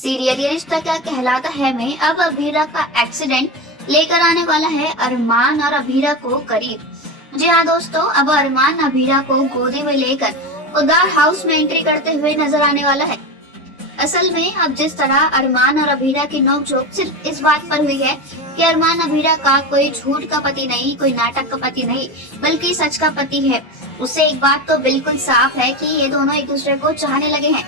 Serial ये रिश्ता क्या कहलाता है में अब अभीरा का एक्सीडेंट लेकर आने वाला है अरमान और अभीरा को करीब। जी हाँ दोस्तों, अब अरमान अभीरा को गोदी में लेकर उदार हाउस में एंट्री करते हुए नजर आने वाला है। असल में अब जिस तरह अरमान और अभीरा की नोकझोंक सिर्फ इस बात पर हुई है कि अरमान अभीरा का कोई झूठ का पति नहीं, कोई नाटक का पति नहीं, बल्कि सच का पति है, उससे एक बात तो बिल्कुल साफ है कि ये दोनों एक दूसरे को चाहने लगे हैं।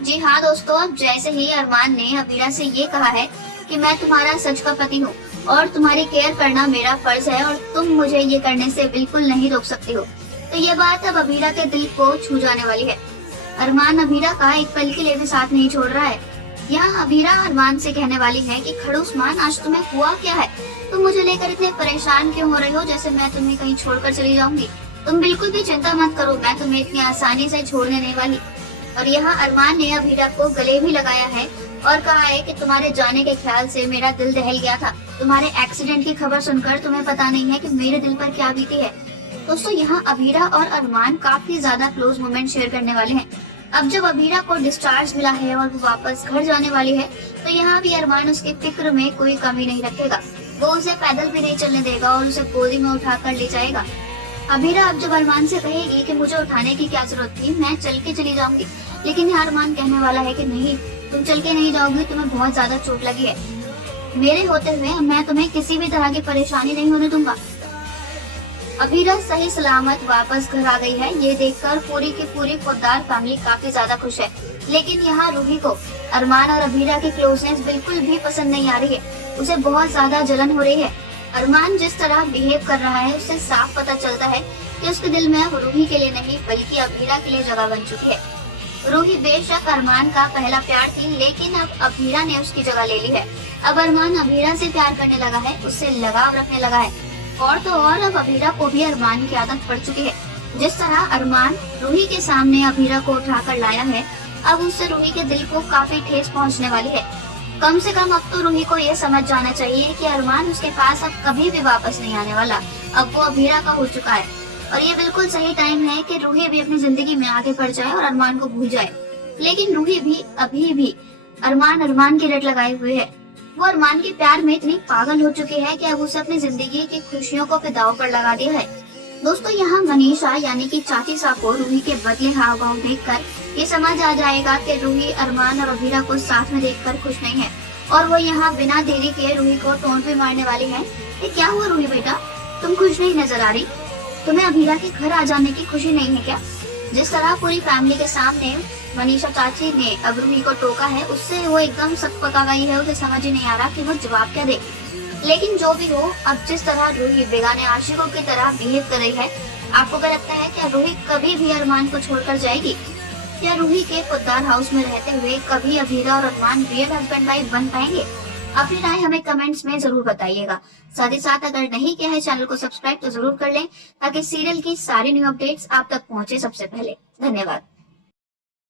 जी हाँ दोस्तों, अब जैसे ही अरमान ने अभीरा से ये कहा है कि मैं तुम्हारा सच का पति हूँ और तुम्हारी केयर करना मेरा फर्ज है और तुम मुझे ये करने से बिल्कुल नहीं रोक सकती हो, तो ये बात अब अभीरा के दिल को छू जाने वाली है। अरमान अभीरा का एक पल के लिए भी साथ नहीं छोड़ रहा है। यहाँ अभीरा अरमान से कहने वाली है कि खड़ूस मान, आज तुम्हें हुआ क्या है? तुम मुझे लेकर इतने परेशान क्यों हो रही हो, जैसे मैं तुम्हें कहीं छोड़कर चली जाऊंगी? तुम बिल्कुल भी चिंता मत करो, मैं तुम्हें इतनी आसानी से छोड़ने नहीं वाली। और यहाँ अरमान ने अभीरा को गले भी लगाया है और कहा है कि तुम्हारे जाने के ख्याल से मेरा दिल दहल गया था। तुम्हारे एक्सीडेंट की खबर सुनकर तुम्हें पता नहीं है कि मेरे दिल पर क्या बीती है। दोस्तों, यहाँ अभीरा और अरमान काफी ज्यादा क्लोज मोमेंट शेयर करने वाले हैं। अब जब अभीरा को डिस्चार्ज मिला है और वो वापस घर जाने वाली है, तो यहाँ भी अरमान उसके फिक्र में कोई कमी नहीं रखेगा। वो उसे पैदल भी नहीं चलने देगा और उसे गोदी में उठाकर ले जाएगा। अभीरा अब जब अरमान से कहेगी कि मुझे उठाने की क्या जरूरत थी, मैं चल के चली जाऊंगी, लेकिन यहाँ अरमान कहने वाला है कि नहीं, तुम चल के नहीं जाओगी, तुम्हें बहुत ज्यादा चोट लगी है। मेरे होते हुए मैं तुम्हें किसी भी तरह की परेशानी नहीं होने दूंगा। अभीरा सही सलामत वापस घर आ गई है, ये देखकर पूरी की पूरी खुददार फैमिली काफी ज्यादा खुश है। लेकिन यहाँ रूही को अरमान और अभीरा की क्लोजनेस बिल्कुल भी पसंद नहीं आ रही है, उसे बहुत ज्यादा जलन हो रही है। अरमान जिस तरह बिहेव कर रहा है, उससे साफ पता चलता है कि उसके दिल में अब रूही के लिए नहीं बल्कि अभीरा के लिए जगह बन चुकी है। रूही बेशक अरमान का पहला प्यार थी, लेकिन अब अभीरा ने उसकी जगह ले ली है। अब अरमान अभीरा से प्यार करने लगा है, उससे लगाव रखने लगा है, और तो और अब अभीरा को भी अरमान की आदत पड़ चुकी है। जिस तरह अरमान रूही के सामने अभीरा को उठाकर लाया है, अब उससे रूही के दिल को काफी ठेस पहुंचने वाली है। कम से कम अब तो रूही को ये समझ जाना चाहिए कि अरमान उसके पास अब कभी भी वापस नहीं आने वाला, अब वो अभीरा का हो चुका है। और ये बिल्कुल सही टाइम है कि रूही भी अपनी जिंदगी में आगे बढ़ जाए और अरमान को भूल जाए। लेकिन रूही भी अभी भी अरमान की रट लगाए हुए है। वो अरमान के प्यार में इतनी पागल हो चुकी है कि अब उसे अपनी जिंदगी की खुशियों को दांव पर लगा दिया है। दोस्तों, यहाँ मनीषा यानी कि चाची साहब को रूही के बदले हाव भाव देखकर ये समझ आ जाएगा कि रूही अरमान और अभीरा को साथ में देखकर खुश नहीं है, और वो यहाँ बिना देरी के रूही को टोन पे मारने वाली है। ये क्या हुआ रूही बेटा, तुम खुश नहीं नजर आ रही? तुम्हें अभीरा के घर आ जाने की खुशी नहीं है क्या? जिस तरह पूरी फैमिली के सामने मनीषा चाची ने अब रूही को टोका है, उससे वो एकदम सकपका गई है, उसे समझ ही नहीं आ रहा कि वो जवाब क्या दे। लेकिन जो भी हो, अब जिस तरह रूही बेगाने आशिकों की तरह बिहेव कर रही है, आपको क्या लगता है क्या रूही कभी भी अरमान को छोड़कर जाएगी? क्या रूही के खुददार हाउस में रहते हुए कभी अभीरा और अरमान रियल हस्बैंड वाइफ बन पाएंगे? अपनी राय हमें कमेंट्स में जरूर बताइएगा। साथ ही साथ अगर नहीं किया है चैनल को सब्सक्राइब तो जरूर कर लें, ताकि सीरियल की सारी न्यू अपडेट्स आप तक पहुंचे सबसे पहले। धन्यवाद।